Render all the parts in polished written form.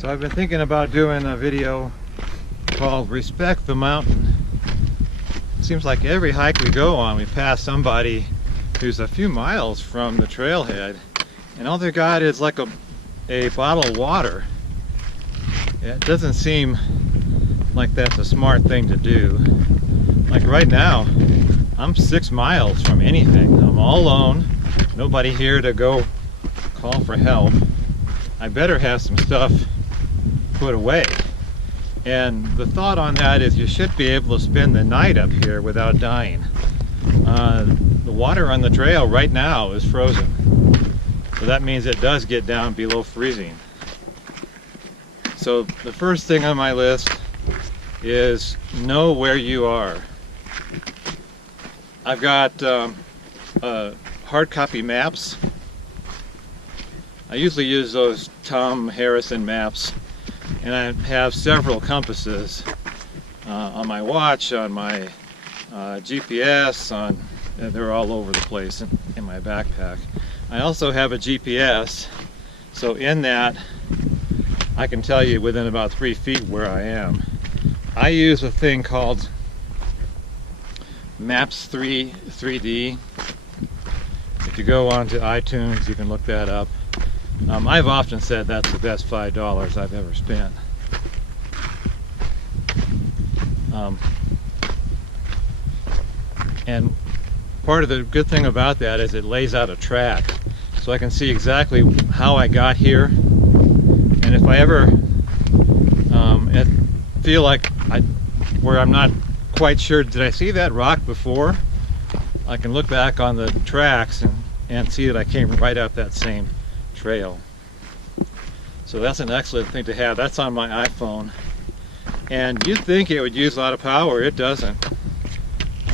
So I've been thinking about doing a video called Respect the Mountain. It seems like every hike we go on, we pass somebody who's a few miles from the trailhead, and all they got is like a bottle of water. It doesn't seem like that's a smart thing to do. Like right now, I'm 6 miles from anything. I'm all alone, nobody here to go call for help. I better have some stuff put away. And the thought on that is you should be able to spend the night up here without dying. The water on the trail right now is frozen. So that means it does get down below freezing. So the first thing on my list is know where you are. I've got hard copy maps. I usually use those Tom Harrison maps, and I have several compasses on my watch, on my GPS, they're all over the place in my backpack. I also have a GPS, so in that I can tell you within about 3 feet where I am. I use a thing called Maps 3D. If you go onto iTunes, you can look that up. I've often said that's the best $5 I've ever spent. And part of the good thing about that is it lays out a track, so I can see exactly how I got here. And if I ever feel like where I'm not quite sure, did I see that rock before? I can look back on the tracks and see that I came right up that same trail. So that's an excellent thing to have. That's on my iPhone. And you'd think it would use a lot of power. It doesn't.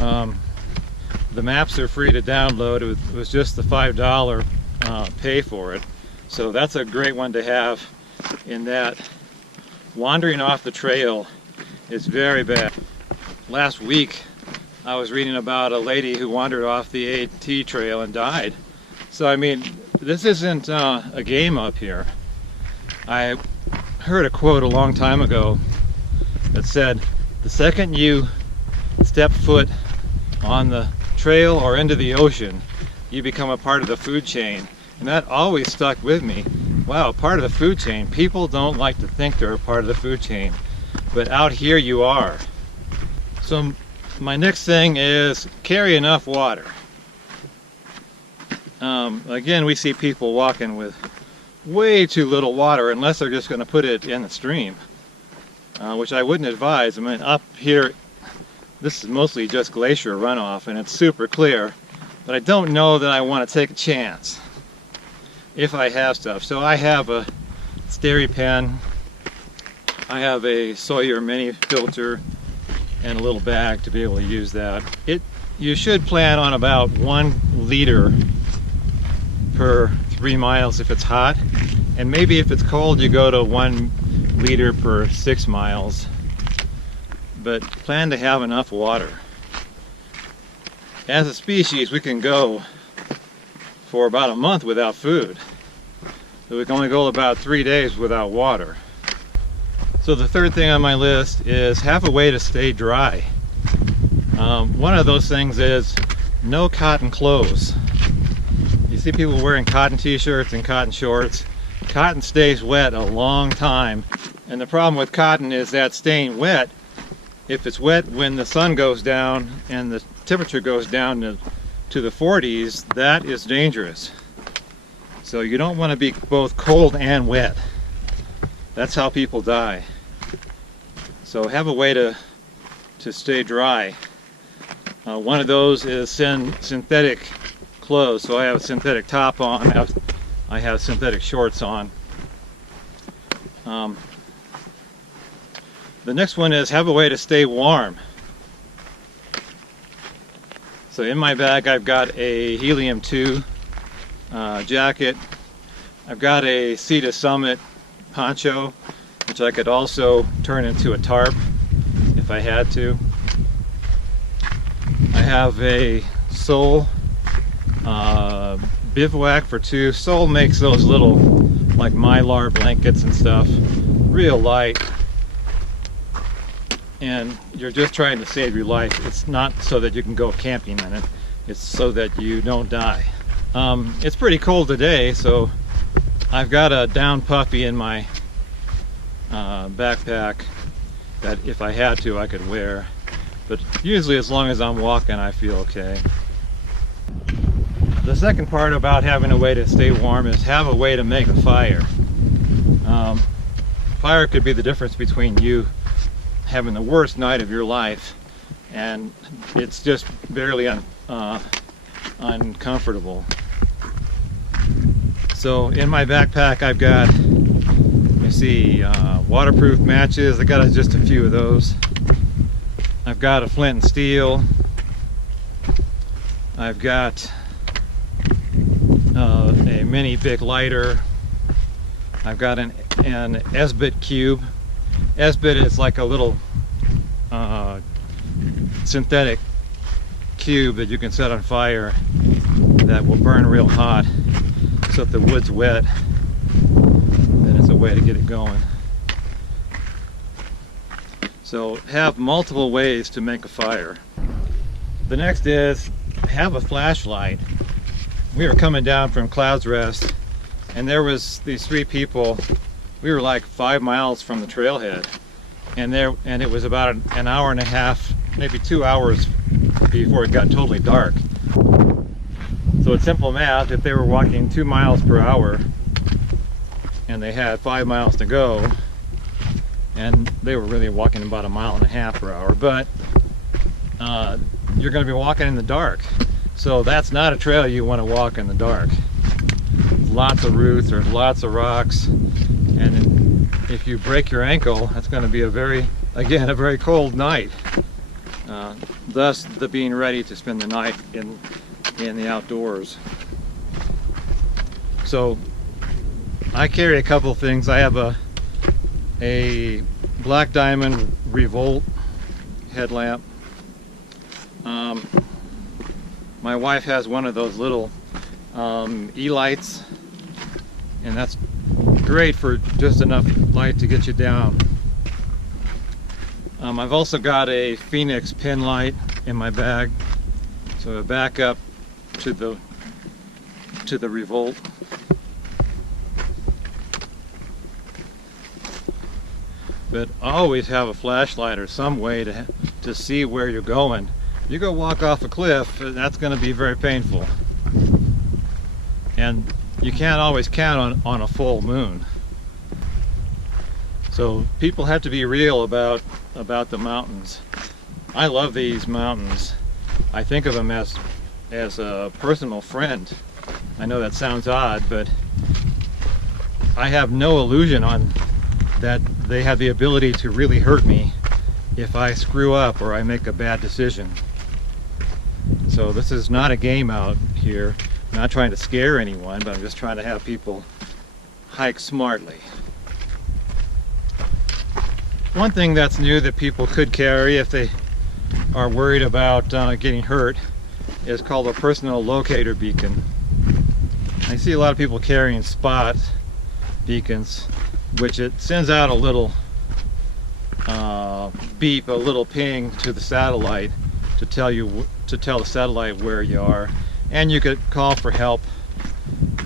The maps are free to download. It was just the $5 pay for it. So that's a great one to have, in that wandering off the trail is very bad. Last week I was reading about a lady who wandered off the AT trail and died. So I mean, this isn't a game up here. I heard a quote a long time ago that said, the second you step foot on the trail or into the ocean, you become a part of the food chain. And that always stuck with me. Wow, part of the food chain. People don't like to think they're a part of the food chain, but out here you are. So my next thing is carry enough water. Again, we see people walking with way too little water, unless they're just going to put it in the stream, which I wouldn't advise. I mean, up here, this is mostly just glacier runoff, and it's super clear, but I don't know that I want to take a chance if I have stuff. So I have a Steri pen, I have a Sawyer mini filter, and a little bag to be able to use that. You should plan on about 1 liter per 3 miles if it's hot, and maybe if it's cold you go to 1 liter per 6 miles, but plan to have enough water. As a species, we can go for about a month without food, so we can only go about 3 days without water. So the third thing on my list is have a way to stay dry. One of those things is no cotton clothes. You see people wearing cotton t-shirts and cotton shorts. Cotton stays wet a long time, and the problem with cotton is that staying wet, if it's wet when the sun goes down and the temperature goes down to the 40s, that is dangerous. So you don't want to be both cold and wet. That's how people die. So have a way to stay dry. One of those is synthetic clothes. So I have a synthetic top on, I have synthetic shorts on. The next one is have a way to stay warm. So in my bag I've got a helium-2 jacket. I've got a Sea to Summit poncho, which I could also turn into a tarp if I had to. I have a Sol bivouac for 2. Sol makes those little like Mylar blankets and stuff. real light and you're just trying to save your life. It's not so that you can go camping in it. It's so that you don't die. It's pretty cold today, so I've got a down puffy in my backpack that if I had to I could wear, but usually as long as I'm walking I feel okay. The second part about having a way to stay warm is have a way to make a fire. Fire could be the difference between you having the worst night of your life and it's just barely uncomfortable. So in my backpack I've got, let me see, waterproof matches. I got just a few of those. I've got a flint and steel. I've got a mini Bic lighter. I've got an S-bit cube. S-bit is like a little synthetic cube that you can set on fire that will burn real hot. So if the wood's wet, then it's a way to get it going. So have multiple ways to make a fire. The next is have a flashlight. We were coming down from Clouds Rest and there was these three people. We were like 5 miles from the trailhead and it was about an hour and a half, maybe 2 hours before it got totally dark. So it's simple math. If they were walking 2 miles per hour and they had 5 miles to go, and they were really walking about 1.5 miles per hour, but you're going to be walking in the dark. So that's not a trail you want to walk in the dark. Lots of roots, there's lots of rocks, and if you break your ankle, that's going to be a very cold night. Thus the being ready to spend the night in the outdoors. So I carry a couple of things. I have a Black Diamond Revolt headlamp. My wife has one of those little e-lights, and that's great for just enough light to get you down. I've also got a Phoenix pin light in my bag, so a backup to the Revolt. But always have a flashlight or some way to see where you're going. You go walk off a cliff, that's going to be very painful. And you can't always count on a full moon. So people have to be real about the mountains. I love these mountains. I think of them as a personal friend. I know that sounds odd, but I have no illusion on that they have the ability to really hurt me if I screw up or I make a bad decision. So this is not a game out here. I'm not trying to scare anyone, but I'm just trying to have people hike smartly. One thing that's new that people could carry if they are worried about getting hurt is called a personal locator beacon. I see a lot of people carrying spot beacons, which it sends out a little beep, a little ping to the satellite to tell the satellite where you are, and you could call for help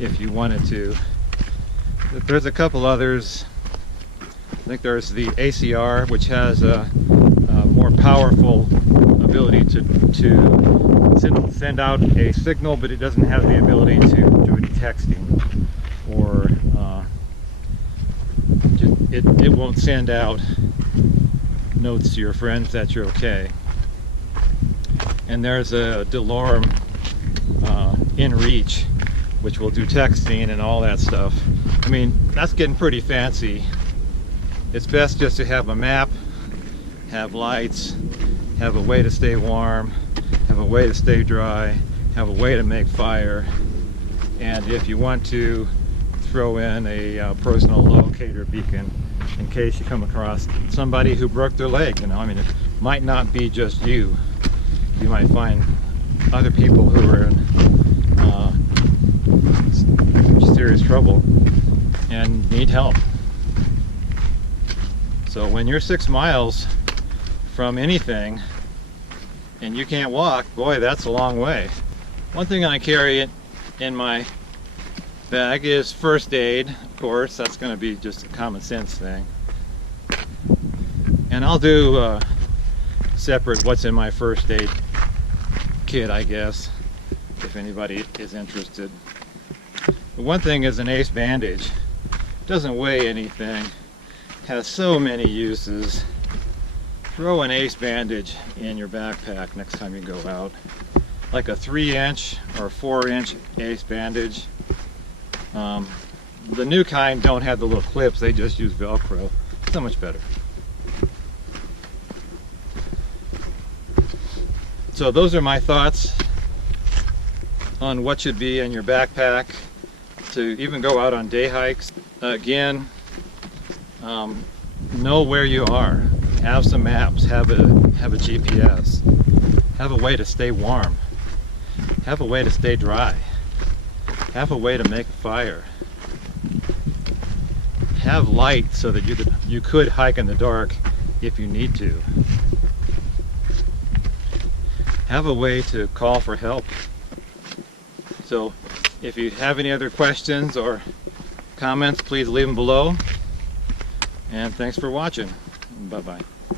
if you wanted to. But there's a couple others. I think there's the ACR, which has a more powerful ability to send out a signal, but it doesn't have the ability to do any texting, or it won't send out notes to your friends that you're okay. And there's a DeLorme InReach, which will do texting and all that stuff. I mean, that's getting pretty fancy. It's best just to have a map, have lights, have a way to stay warm, have a way to stay dry, have a way to make fire, and if you want to, throw in a personal locator beacon in case you come across somebody who broke their leg. You know, I mean, it might not be just you. You might find other people who are in serious trouble and need help. So when you're 6 miles from anything and you can't walk, boy, that's a long way. One thing I carry in my bag is first aid, of course. That's going to be just a common sense thing. And I'll do separate what's in my first aid kit, I guess, if anybody is interested. The one thing is an ace bandage. Doesn't weigh anything, has so many uses. Throw an ace bandage in your backpack next time you go out. Like a 3-inch or 4-inch ace bandage. The new kind don't have the little clips, they just use Velcro. So much better. So those are my thoughts on what should be in your backpack to even go out on day hikes. Again, know where you are. Have some maps, have a GPS, have a way to stay warm, have a way to stay dry, have a way to make a fire, have light so that you could hike in the dark if you need to, have a way to call for help. So if you have any other questions or comments, please leave them below. And thanks for watching. Bye-bye.